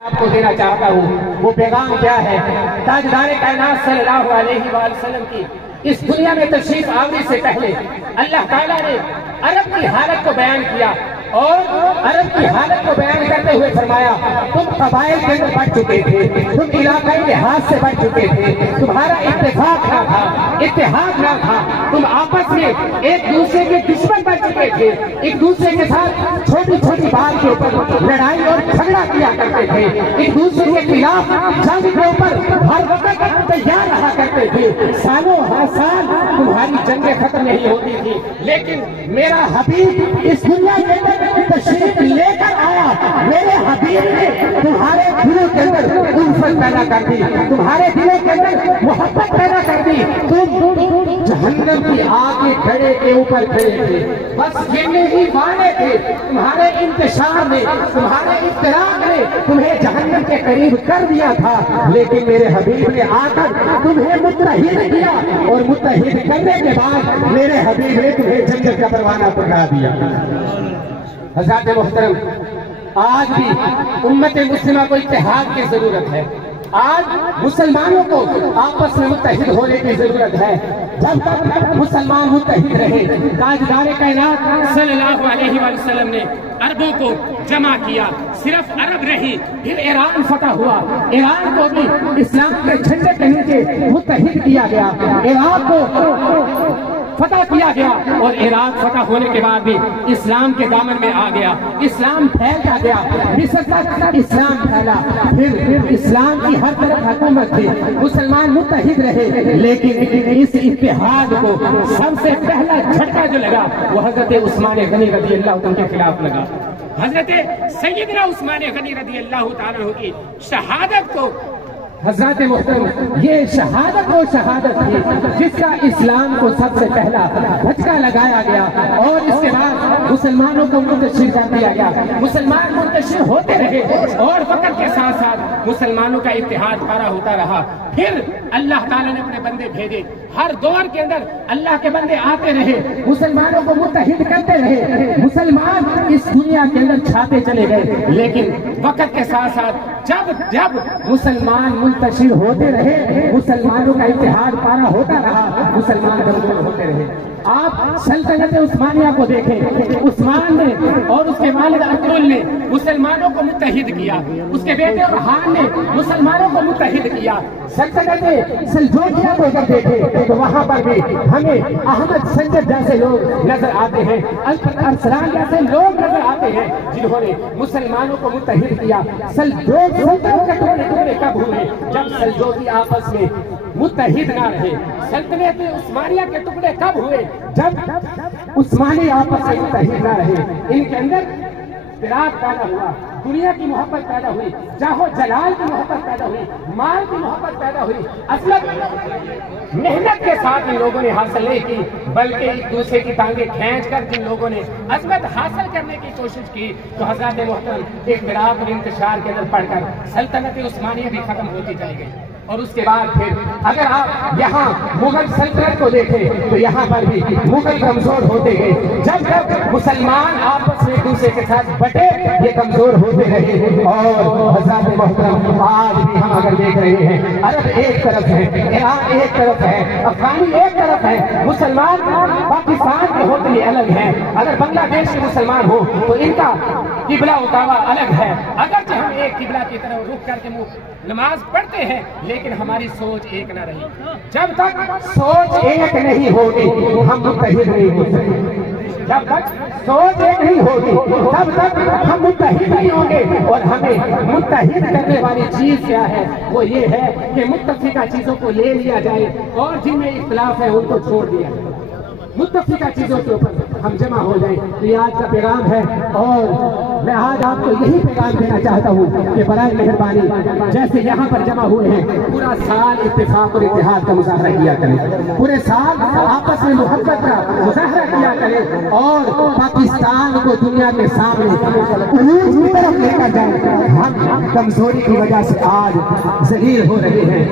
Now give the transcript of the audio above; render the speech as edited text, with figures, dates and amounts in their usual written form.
آپ کو دینا چاہتا ہوں وہ پیغام کیا ہے؟ تاجدار کائنات صلی اللہ علیہ وآلہ وسلم کی اس دنیا میں تشریف آوری سے پہلے اللہ تعالیٰ نے عرب کی حالت کو بیان کیا اور عرب کی حالت کو بیان کرتے ہوئے فرمایا تم قبائل کے اندر بڑھ چکے تھے، تم علاقائی لحاظ سے بڑھ چکے تھے، تمہارا اتفاق نہ تھا، اتحاد نہ تھا، تم آپس میں ایک دوسرے کے دشمن بن چکے تھے، ایک دوسرے کے ساتھ چھوٹی چھوٹی بات کے اوپر لڑائی اور جھگڑا کیا کرتے تھے، ایک دوسرے کے خلاف جنگ کے اوپر ہر وقت تیار رہا کرتے تھے، سالوں ہر سال تمہاری جنگیں ختم نہیں ہوتی تھی، لیکن میرا حبیب اس دنیا کے اندر تشریف لے کر آیا، میرے حبیب نے تمہارے دلوں کے اندر الفت پیدا کر دی، تمہارے دلوں کے اندر محبت پیدا کر دی، تم جہنم کی آگ کے گھڑے کے اوپر کھڑے تھے، بس گرنے ہی والے تھے، تمہارے انتشار نے، تمہارے افتراق نے تمہیں جہنم کے قریب کر دیا تھا، لیکن میرے حبیب نے آ کر تمہیں متحد کیا اور متحد کرنے کے بعد میرے حبیب نے تمہیں جنت کا پروانہ پکڑا دیا۔ حضرات محترم، آج بھی امت مسلمہ کو اتحاد کی ضرورت ہے، آج مسلمانوں کو آپس میں متحد ہونے کی ضرورت ہے۔ جب تک مسلمان متحد رہے، تاجدار کائنات صلی اللہ علیہ وآلہ وسلم نے عربوں کو جمع کیا، صرف عرب رہی، پھر ایران فتح ہوا، ایران کو بھی اسلام کے جھنڈے کے نیچے متحد کیا گیا، عراق کو فتح کیا گیا اور عراق فتح ہونے کے بعد بھی اسلام کے دامن میں آ گیا، اسلام پھیلتا گیا، مصر تک اسلام پھیلا، پھر اسلام کی ہر طرف حکومت تھی، مسلمان متحد رہے، لیکن اس اتحاد کو سب سے پہلا جھٹکا جو لگا وہ حضرت عثمان غنی رضی اللہ عنہ کے خلاف لگا۔ حضرت سیدنا عثمان غنی رضی اللہ تعالیٰ عنہ کی شہادت کو، حضرات محترم، یہ شہادت وہ شہادت تھی جس کا اسلام کو سب سے پہلا دھچکا لگایا گیا اور اس کے بعد مسلمانوں کو منتشر کر دیا گیا، مسلمان منتشر ہوتے رہے اور وقت کے ساتھ ساتھ مسلمانوں کا اتحاد پیدا ہوتا رہا۔ پھر اللہ تعالیٰ نے اپنے بندے بھیجے، ہر دور کے اندر اللہ کے بندے آتے رہے، مسلمانوں کو متحد کرتے رہے، مسلمان اس دنیا کے اندر چھاتے چلے گئے، لیکن وقت کے ساتھ ساتھ جب مسلمان منتشر ہوتے رہے، مسلمانوں کا اتحاد پارا ہوتا رہا، مسلمان کمزور ہوتے رہے۔ آپ سلطنت عثمانیہ کو دیکھیں، عثمان نے اور اس کے والد عبدال نے مسلمانوں کو متحد کیا، اس کے بیٹے ارحان نے مسلمانوں کو متحد کیا۔ سلطنت سلجوقیہ کو اگر دیکھیں تو وہاں پر بھی ہمیں احمد سنجد جیسے لوگ نظر آتے ہیں، ارسلان جیسے لوگ نظر آتے ہیں جنہوں نے مسلمانوں کو متحد کیا۔ سلجوق سلطنت کے ٹکڑے کب ہوئے؟ جب سلجوقی آپس میں متحد نہ رہے۔ سلطنت عثمانیہ کے ٹکڑے کب ہوئے؟ جب عثمانی آپس میں متحد نہ رہے، ان کے اندر فراق پیدا ہوا، دنیا کی محبت پیدا ہوئی، جاہو جلال کی محبت پیدا ہوئی، مال کی محبت پیدا ہوئی۔ عظمت محنت کے ساتھ ان لوگوں نے حاصل نہیں کی، بلکہ ایک دوسرے کی ٹانگیں کھینچ کر جن لوگوں نے عظمت حاصل کرنے کی کوشش کی تو حضرات محترم ایک فراق اور انتشار کے اندر پڑھ کر سلطنت عثمانیہ بھی ختم ہوتی جائے گئی۔ اور اس کے بعد پھر اگر آپ یہاں مغل سلطنت کو دیکھیں تو یہاں پر بھی مغل کمزور ہوتے گئے، جب جب مسلمان آپس میں ایک دوسرے کے ساتھ بٹے یہ کمزور ہوتے رہے۔ اور حضرات محترم آج بھی ہم اگر دیکھ رہے ہیں، عرب ایک طرف ہے، ایران ایک طرف ہے، افغانی ایک طرف ہے، مسلمان پاکستان کے ہوتے ہی الگ ہیں، اگر بنگلہ دیش کے مسلمان ہو تو ان کا قبلہ و کعبہ الگ ہے، اگرچہ ہم ایک قبلہ کی طرف رخ کر کے نماز پڑھتے ہیں لیکن ہماری سوچ ایک نہ رہی۔ جب تک سوچ ایک نہیں ہوگی ہم متحد نہیں ہو سکتے، جب تک سوچ ایک نہیں ہوگی تب تک ہم متحد نہیں ہوں گے۔ اور ہمیں متحد کرنے والی چیز کیا ہے؟ وہ یہ ہے کہ متفقہ چیزوں کو لے لیا جائے اور جن میں اختلاف ہے ان کو چھوڑ دیا جائے، متفقہ چیزوں کے اوپر ہم جمع ہو جائیں۔ تو یہ آج کا پیغام ہے اور میں آج آپ کو یہی پیغام دینا چاہتا ہوں کہ برائے مہربانی جیسے یہاں پر جمع ہوئے ہیں پورا سال اتفاق اور اتحاد کا مظاہرہ کیا کریں، پورے سال آپس میں محبت کا مظاہرہ کیا کریں اور پاکستان کو دنیا کے سامنے عروج کی طرف لے کر جائیں۔ ہم کمزوری کی وجہ سے آج ذلیل ہو رہے ہیں،